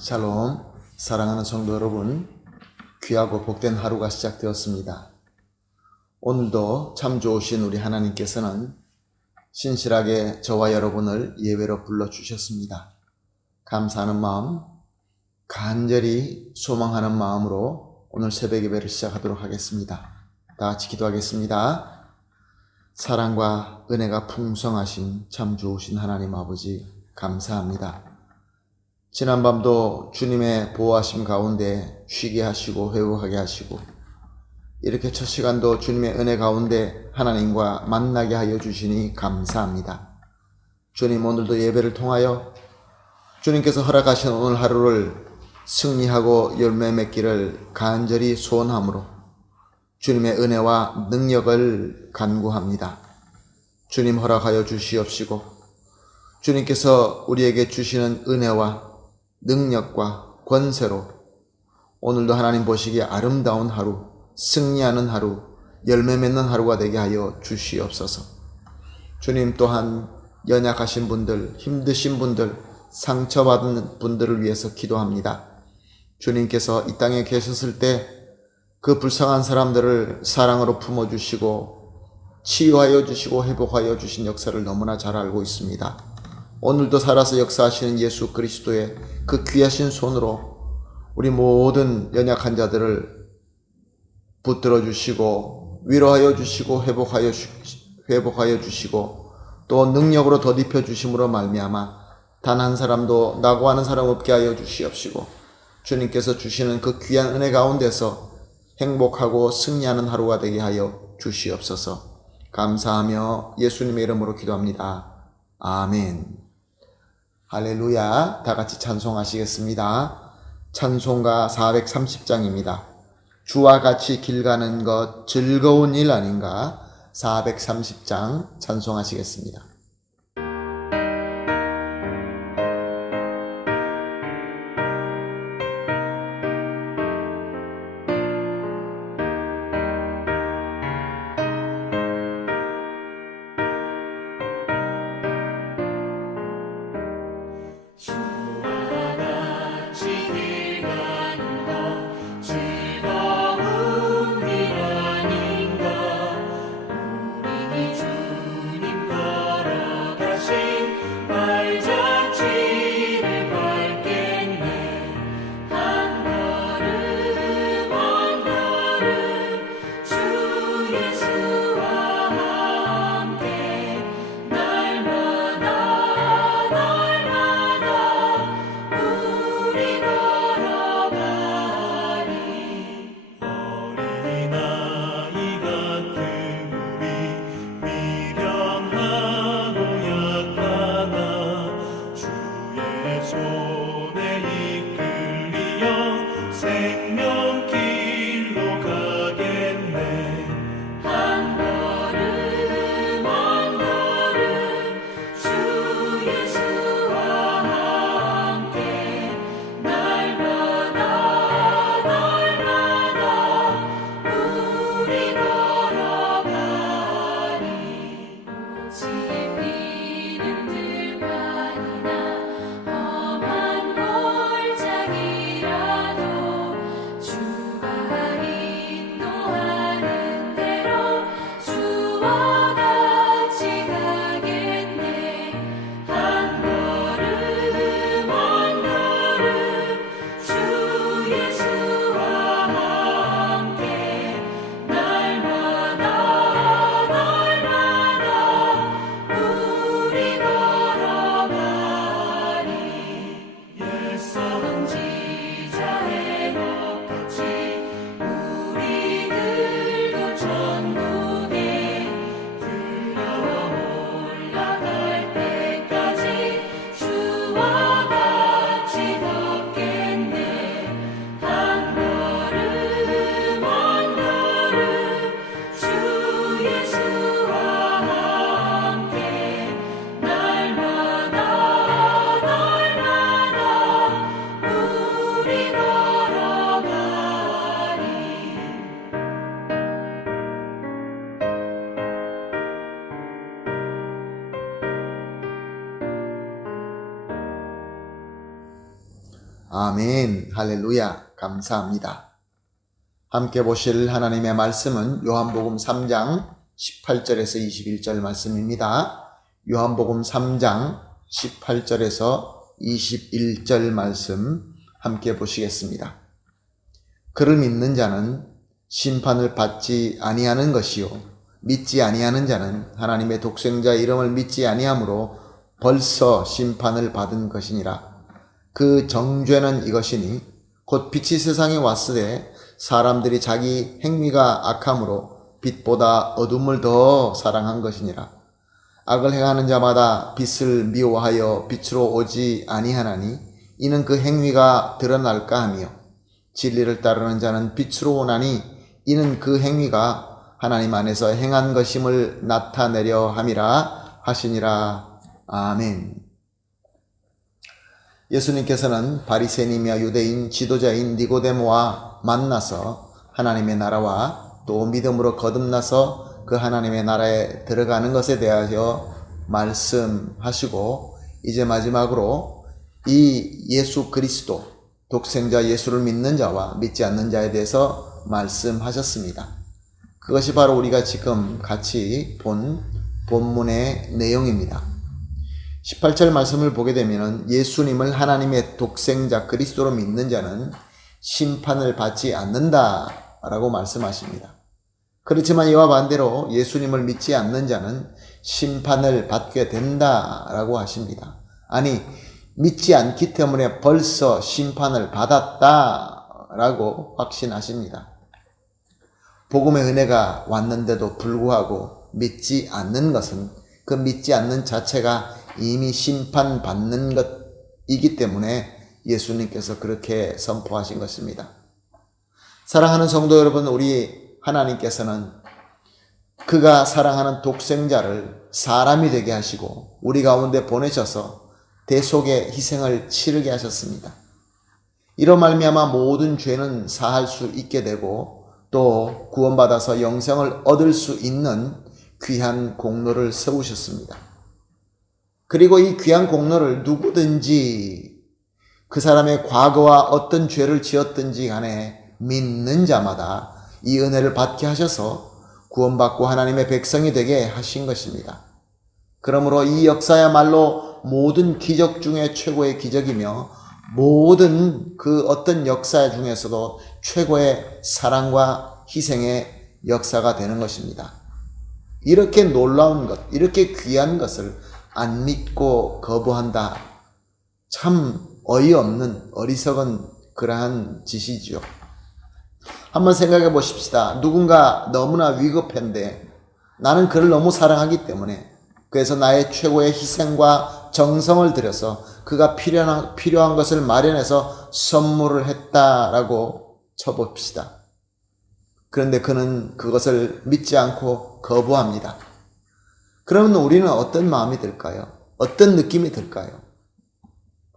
샬롬, 사랑하는 성도 여러분, 귀하고 복된 하루가 시작되었습니다. 오늘도 참 좋으신 우리 하나님께서는 신실하게 저와 여러분을 예배로 불러주셨습니다. 감사하는 마음, 간절히 소망하는 마음으로 오늘 새벽 예배를 시작하도록 하겠습니다. 다 같이 기도하겠습니다. 사랑과 은혜가 풍성하신 참 좋으신 하나님 아버지 감사합니다. 지난밤도 주님의 보호하심 가운데 쉬게 하시고 회복하게 하시고 이렇게 첫 시간도 주님의 은혜 가운데 하나님과 만나게 하여 주시니 감사합니다. 주님, 오늘도 예배를 통하여 주님께서 허락하신 오늘 하루를 승리하고 열매 맺기를 간절히 소원함으로 주님의 은혜와 능력을 간구합니다. 주님 허락하여 주시옵시고 주님께서 우리에게 주시는 은혜와 능력과 권세로 오늘도 하나님 보시기에 아름다운 하루, 승리하는 하루, 열매 맺는 하루가 되게 하여 주시옵소서. 주님, 또한 연약하신 분들, 힘드신 분들, 상처받은 분들을 위해서 기도합니다. 주님께서 이 땅에 계셨을 때 그 불쌍한 사람들을 사랑으로 품어주시고 치유하여 주시고 회복하여 주신 역사를 너무나 잘 알고 있습니다. 오늘도 살아서 역사하시는 예수 그리스도의 그 귀하신 손으로 우리 모든 연약한 자들을 붙들어 주시고 위로하여 주시고 회복하여 주시고 또 능력으로 덧입혀 주심으로 말미암아 단 한 사람도 낙오하는 사람 없게 하여 주시옵시고 주님께서 주시는 그 귀한 은혜 가운데서 행복하고 승리하는 하루가 되게 하여 주시옵소서. 감사하며 예수님의 이름으로 기도합니다. 아멘. 할렐루야. 다 같이 찬송하시겠습니다. 찬송가 430장입니다. 주와 같이 길 가는 것 즐거운 일 아닌가? 430장 찬송하시겠습니다. 주님 걸어 아멘. 할렐루야. 감사합니다. 함께 보실 하나님의 말씀은 요한복음 3장 18절에서 21절 말씀입니다. 요한복음 3장 18절에서 21절 말씀 함께 보시겠습니다. 그를 믿는 자는 심판을 받지 아니하는 것이요 믿지 아니하는 자는 하나님의 독생자 이름을 믿지 아니하므로 벌써 심판을 받은 것이니라. 그 정죄는 이것이니 곧 빛이 세상에 왔으되 사람들이 자기 행위가 악함으로 빛보다 어둠을 더 사랑한 것이니라. 악을 행하는 자마다 빛을 미워하여 빛으로 오지 아니하나니 이는 그 행위가 드러날까 하며 진리를 따르는 자는 빛으로 오나니 이는 그 행위가 하나님 안에서 행한 것임을 나타내려 함이라 하시니라. 아멘. 예수님께서는 바리새인이며 유대인 지도자인 니고데모와 만나서 하나님의 나라와 또 믿음으로 거듭나서 그 하나님의 나라에 들어가는 것에 대하여 말씀하시고 이제 마지막으로 이 예수 그리스도 독생자 예수를 믿는 자와 믿지 않는 자에 대해서 말씀하셨습니다. 그것이 바로 우리가 지금 같이 본 본문의 내용입니다. 18절 말씀을 보게 되면 예수님을 하나님의 독생자 그리스도로 믿는 자는 심판을 받지 않는다라고 말씀하십니다. 그렇지만 이와 반대로 예수님을 믿지 않는 자는 심판을 받게 된다라고 하십니다. 아니, 믿지 않기 때문에 벌써 심판을 받았다라고 확신하십니다. 복음의 은혜가 왔는데도 불구하고 믿지 않는 것은 그 믿지 않는 자체가 이미 심판받는 것이기 때문에 예수님께서 그렇게 선포하신 것입니다. 사랑하는 성도 여러분, 우리 하나님께서는 그가 사랑하는 독생자를 사람이 되게 하시고 우리 가운데 보내셔서 대속의 희생을 치르게 하셨습니다. 이로 말미암아 모든 죄는 사할 수 있게 되고 또 구원받아서 영생을 얻을 수 있는 귀한 공로를 세우셨습니다. 그리고 이 귀한 공로를 누구든지 그 사람의 과거와 어떤 죄를 지었든지 간에 믿는 자마다 이 은혜를 받게 하셔서 구원받고 하나님의 백성이 되게 하신 것입니다. 그러므로 이 역사야말로 모든 기적 중에 최고의 기적이며 모든 그 어떤 역사 중에서도 최고의 사랑과 희생의 역사가 되는 것입니다. 이렇게 놀라운 것, 이렇게 귀한 것을 안 믿고 거부한다. 참 어이없는 어리석은 그러한 짓이지요. 한번 생각해 보십시다. 누군가 너무나 위급한데 나는 그를 너무 사랑하기 때문에 그래서 나의 최고의 희생과 정성을 들여서 그가 필요한 것을 마련해서 선물을 했다라고 쳐봅시다. 그런데 그는 그것을 믿지 않고 거부합니다. 그러면 우리는 어떤 마음이 들까요? 어떤 느낌이 들까요?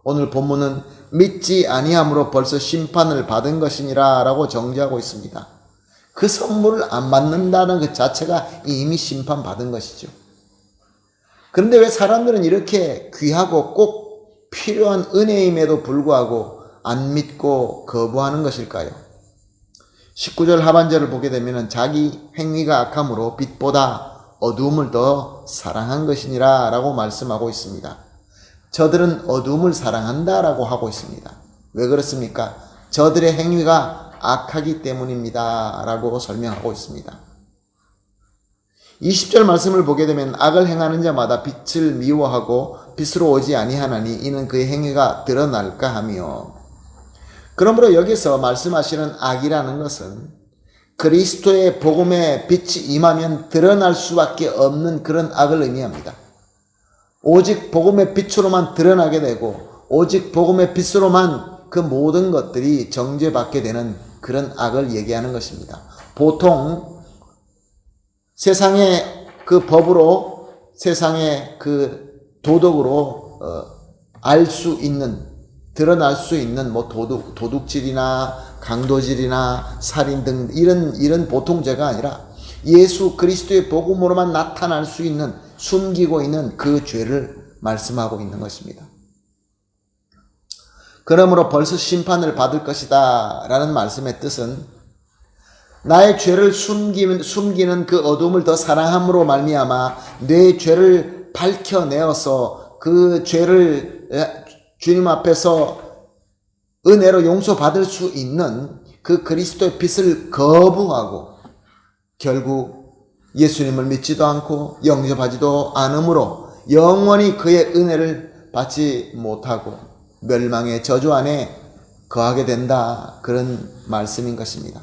오늘 본문은 믿지 아니함으로 벌써 심판을 받은 것이니라 라고 정지하고 있습니다. 그 선물을 안 받는다는 그 자체가 이미 심판받은 것이죠. 그런데 왜 사람들은 이렇게 귀하고 꼭 필요한 은혜임에도 불구하고 안 믿고 거부하는 것일까요? 19절 하반절을 보게 되면 자기 행위가 악함으로 빛보다 어두움을 더 사랑한 것이니라 라고 말씀하고 있습니다. 저들은 어두움을 사랑한다 라고 하고 있습니다. 왜 그렇습니까? 저들의 행위가 악하기 때문입니다 라고 설명하고 있습니다. 20절 말씀을 보게 되면 악을 행하는 자마다 빛을 미워하고 빛으로 오지 아니하나니 이는 그의 행위가 드러날까 하며, 그러므로 여기서 말씀하시는 악이라는 것은 그리스도의 복음의 빛이 임하면 드러날 수밖에 없는 그런 악을 의미합니다. 오직 복음의 빛으로만 드러나게 되고 오직 복음의 빛으로만 그 모든 것들이 정죄받게 되는 그런 악을 얘기하는 것입니다. 보통 세상의 그 법으로, 세상의 그 도덕으로 알 수 있는, 드러날 수 있는 뭐 도둑질이나 강도질이나 살인 등 이런 보통 죄가 아니라 예수 그리스도의 복음으로만 나타날 수 있는, 숨기고 있는 그 죄를 말씀하고 있는 것입니다. 그러므로 벌써 심판을 받을 것이다 라는 말씀의 뜻은 나의 죄를 숨기는 그 어둠을 더 사랑함으로 말미암아 내 죄를 밝혀내어서 그 죄를 주님 앞에서 은혜로 용서받을 수 있는 그 그리스도의 빛을 거부하고 결국 예수님을 믿지도 않고 영접하지도 않으므로 영원히 그의 은혜를 받지 못하고 멸망의 저주 안에 거하게 된다. 그런 말씀인 것입니다.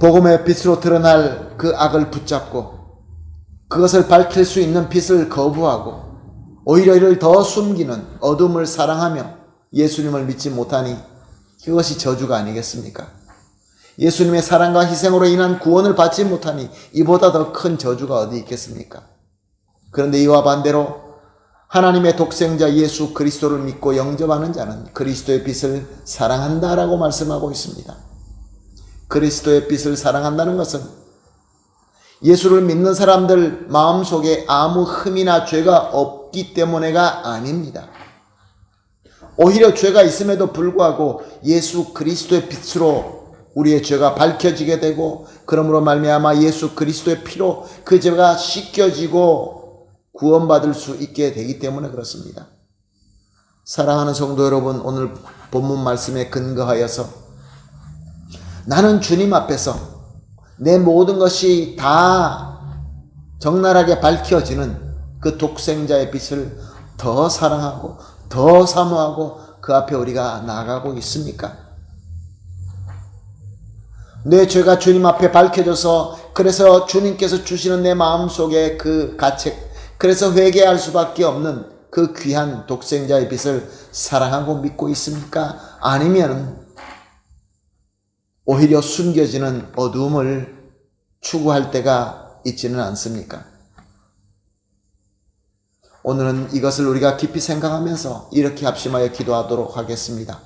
복음의 빛으로 드러날 그 악을 붙잡고 그것을 밝힐 수 있는 빛을 거부하고 오히려 이를 더 숨기는 어둠을 사랑하며 예수님을 믿지 못하니 그것이 저주가 아니겠습니까? 예수님의 사랑과 희생으로 인한 구원을 받지 못하니 이보다 더 큰 저주가 어디 있겠습니까? 그런데 이와 반대로 하나님의 독생자 예수 그리스도를 믿고 영접하는 자는 그리스도의 빛을 사랑한다라고 말씀하고 있습니다. 그리스도의 빛을 사랑한다는 것은 예수를 믿는 사람들 마음속에 아무 흠이나 죄가 없기 때문에가 아닙니다. 오히려 죄가 있음에도 불구하고 예수 그리스도의 빛으로 우리의 죄가 밝혀지게 되고 그러므로 말미암아 예수 그리스도의 피로 그 죄가 씻겨지고 구원받을 수 있게 되기 때문에 그렇습니다. 사랑하는 성도 여러분, 오늘 본문 말씀에 근거하여서 나는 주님 앞에서 내 모든 것이 다 적나라하게 밝혀지는 그 독생자의 빛을 더 사랑하고 더 사모하고 그 앞에 우리가 나아가고 있습니까? 내 죄가 주님 앞에 밝혀져서 그래서 주님께서 주시는 내 마음속에 그 가책, 그래서 회개할 수밖에 없는 그 귀한 독생자의 빛을 사랑하고 믿고 있습니까? 아니면 오히려 숨겨지는 어두움을 추구할 때가 있지는 않습니까? 오늘은 이것을 우리가 깊이 생각하면서 이렇게 합심하여 기도하도록 하겠습니다.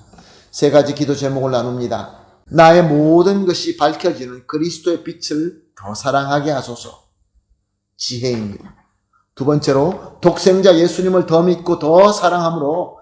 세 가지 기도 제목을 나눕니다. 나의 모든 것이 밝혀지는 그리스도의 빛을 더 사랑하게 하소서. 지혜입니다. 두 번째로 독생자 예수님을 더 믿고 더 사랑함으로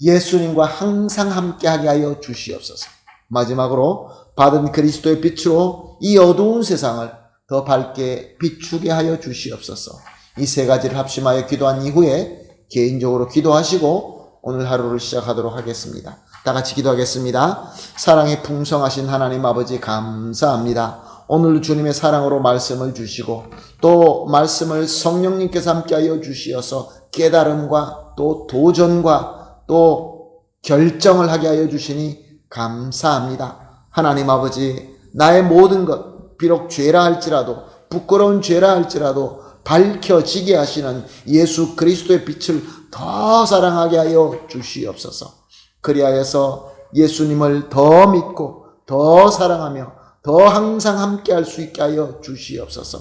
예수님과 항상 함께하게 하여 주시옵소서. 마지막으로 받은 그리스도의 빛으로 이 어두운 세상을 더 밝게 비추게 하여 주시옵소서. 이 세 가지를 합심하여 기도한 이후에 개인적으로 기도하시고 오늘 하루를 시작하도록 하겠습니다. 다 같이 기도하겠습니다. 사랑이 풍성하신 하나님 아버지 감사합니다. 오늘 주님의 사랑으로 말씀을 주시고 또 말씀을 성령님께서 함께하여 주시어서 깨달음과 또 도전과 또 결정을 하게 하여 주시니 감사합니다. 하나님 아버지, 나의 모든 것, 비록 죄라 할지라도 부끄러운 죄라 할지라도 밝혀지게 하시는 예수 그리스도의 빛을 더 사랑하게 하여 주시옵소서. 그리하여서 예수님을 더 믿고 더 사랑하며 더 항상 함께할 수 있게 하여 주시옵소서.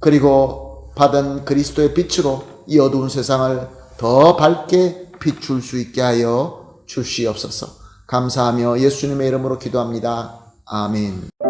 그리고 받은 그리스도의 빛으로 이 어두운 세상을 더 밝게 비출 수 있게 하여 주시옵소서. 감사하며 예수님의 이름으로 기도합니다. 아멘.